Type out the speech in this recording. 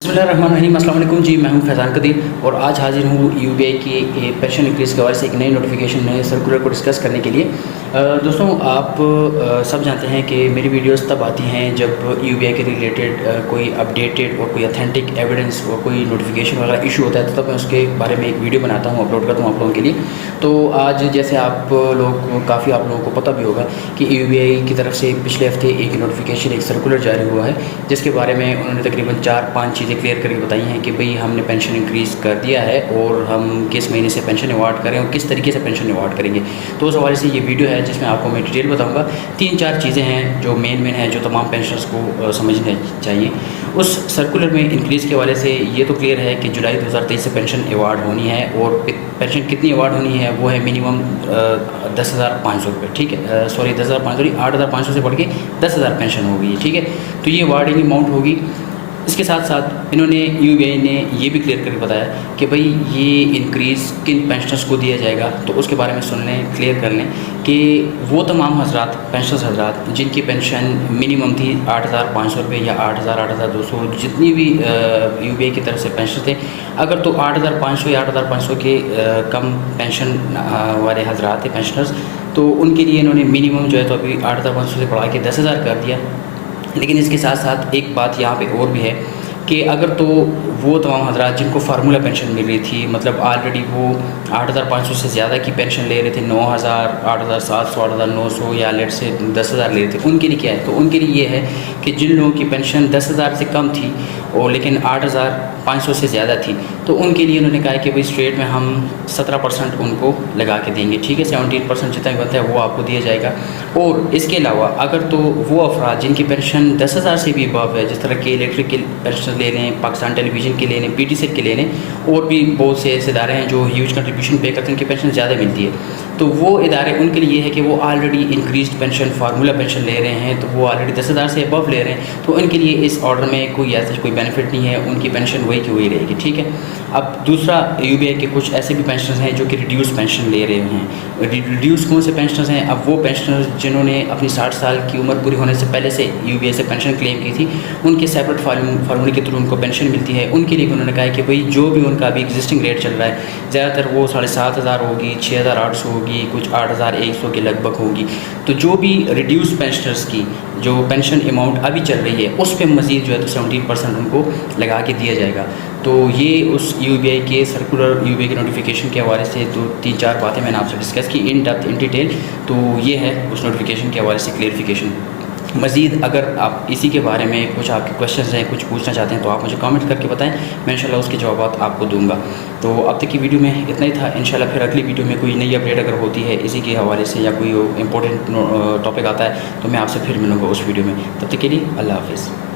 बिस्मिल्लाहिर्रहमानिर्रहीम। अस्सलाम वालेकुम जी, मैं हूं फैज़ान कदीर और आज हाजिर हूं यूबीआई की पेंशन इंक्रीज़ के हवाले से एक नई नोटिफिकेशन नए सर्कुलर को डिस्कस करने के लिए। दोस्तों, आप सब जानते हैं कि मेरी वीडियोस तब आती हैं जब यूबीआई के रिलेटेड कोई अपडेटेड और कोई अथेंटिक एविडेंस और कोई नोटिफिकेशन वगैरह इशू होता है, तो तब मैं उसके बारे में एक वीडियो बनाता हूं, अपलोड करता हूं आप लोगों के लिए। तो आज जैसे आप लोगों को पता भी होगा कि यूबीआई की तरफ से पिछले हफ्ते एक नोटिफिकेशन, एक सर्कुलर जारी हुआ है, जिसके बारे में उन्होंने तकरीबन 4-5 चीज़ें क्लियर करके बताई हैं कि भाई हमने पेंशन इंक्रीज़ कर दिया है और हम किस महीने से पेंशन अवार्ड करें और किस तरीके से पेंशन अवार्ड करेंगे। तो उस हवाले से ये वीडियो है जिसमें आपको मैं डिटेल बताऊंगा। 3-4 चीज़ें हैं जो मेन हैं जो तमाम पेंशनर्स को समझना चाहिए। उस सर्कुलर में इंक्रीज़ के हवाले से ये तो क्लियर है कि जुलाई 2023 से पेंशन अवार्ड होनी है और पेंशन कितनी अवार्ड होनी है वो है मिनिमम 10,500 रुपये। ठीक है, सॉरी 10,500 8,500 से बढ़ के 10,000 पेंशन होगी। ठीक है, तो ये अवार्डिंग अमाउंट होगी। इसके साथ साथ इन्होंने यूबीआई ने ये भी क्लियर करके बताया कि भाई ये इंक्रीज़ किन पेंशनर्स को दिया जाएगा। तो उसके बारे में सुन लें, क्लियर कर लें कि वो तमाम हजरात, पेंशनर्स हजरात जिनकी पेंशन मिनिमम थी 8,500 रुपये या 8,000, 8,200, जितनी भी यूबीआई की तरफ से पेंशन थे, अगर तो 8,500 या 8,500 के कम पेंशन वाले हजरात थे पेंशनर्स, तो उनके लिए इन्होंने मिनिमम जो है तो अभी 8,500 से बढ़ा के 10,000 कर दिया। लेकिन इसके साथ साथ एक बात यहाँ पे और भी है कि अगर तो वो तमाम हजरात जिनको फार्मूला पेंशन मिल रही थी, मतलब ऑलरेडी वो 8,500 से ज़्यादा की पेंशन ले रहे थे, 9,000, 8,700, 8,900 या लेट से 10,000 ले रहे थे, उनके लिए क्या है? तो उनके लिए ये है कि जिन लोगों की पेंशन 10,000 से कम थी और लेकिन 8,500 से ज़्यादा थी, तो उनके लिए उन्होंने कहा कि भाई स्ट्रेट में हम 17% उनको लगा के देंगे। ठीक है, 17% जितना भी बनता है वो आपको दिया जाएगा। और इसके अलावा अगर तो वो अफराद जिनकी पेंशन 10,000 से भी अबव है, जिस तरह के इलेक्ट्रिक के पेंशन ले लें, पाकिस्तान टेलीविज़न के ले लें, पीटीसीएल के ले लें, और भी बहुत से ऐसे इदारे हैं जो ह्यूज कंट्रीब्यूशन पे करते हैं, उनकी पेंशन ज़्यादा मिलती है, तो वो इदारे उनके लिए है कि वो already increased pension, formula pension ले रहे हैं, तो वो ऑलरेडी 10,000 से अबव ले रहे हैं, तो उनके लिए इस ऑर्डर में कोई ऐसा कोई बेनिफिट नहीं है, उनकी पेंशन वही की वही रहेगी। ठीक है, अब दूसरा, यूबीआई के कुछ ऐसे भी पेंशनर्स हैं जो कि रिड्यूस पेंशन ले रहे हैं। रिड्यूस कौन से पेंशनर्स हैं? अब वो पेंशनर्स जिन्होंने अपनी 60 साल की उम्र पूरी होने से पहले से यूबीआई से पेंशन क्लेम की थी, उनके सेपरेट फार्मूले के थ्रू उनको पेंशन मिलती है। उनके लिए उन्होंने कहा है कि भाई जो भी उनका अभी एग्जिस्टिंग रेट चल रहा है, ज़्यादातर वो 7,500 होगी, 6,800 होगी, कुछ 8,100 के लगभग होगी। तो जो भी रिड्यूस पेंशनर्स की जो पेंशन अमाउंट अभी चल रही है उस पर मज़ीद जो है तो 17% उनको लगा के दिया जाएगा। तो ये उस यूबीआई के सर्कुलर, यूबीआई के नोटिफिकेशन के हवाले से 2-3-4 बातें मैंने आपसे डिस्कस की इन डेप्थ, इन डिटेल। तो ये है उस नोटिफिकेशन के हवाले से क्लियरिफिकेशन। मज़ीद अगर आप इसी के बारे में कुछ आपके क्वेश्चंस हैं, कुछ पूछना चाहते हैं, तो आप मुझे कमेंट करके बताएं, मैं इंशाल्लाह उसके जवाब आपको दूंगा। तो अब तक की वीडियो में इतना ही था। इंशाल्लाह फिर अगली वीडियो में कोई नई अपडेट अगर होती है इसी के हवाले से या कोई इंपॉर्टेंट टॉपिक आता है तो मैं आपसे फिर मिलूँगा उस वीडियो में। तब तक के लिए अल्लाह हाफ़िज़।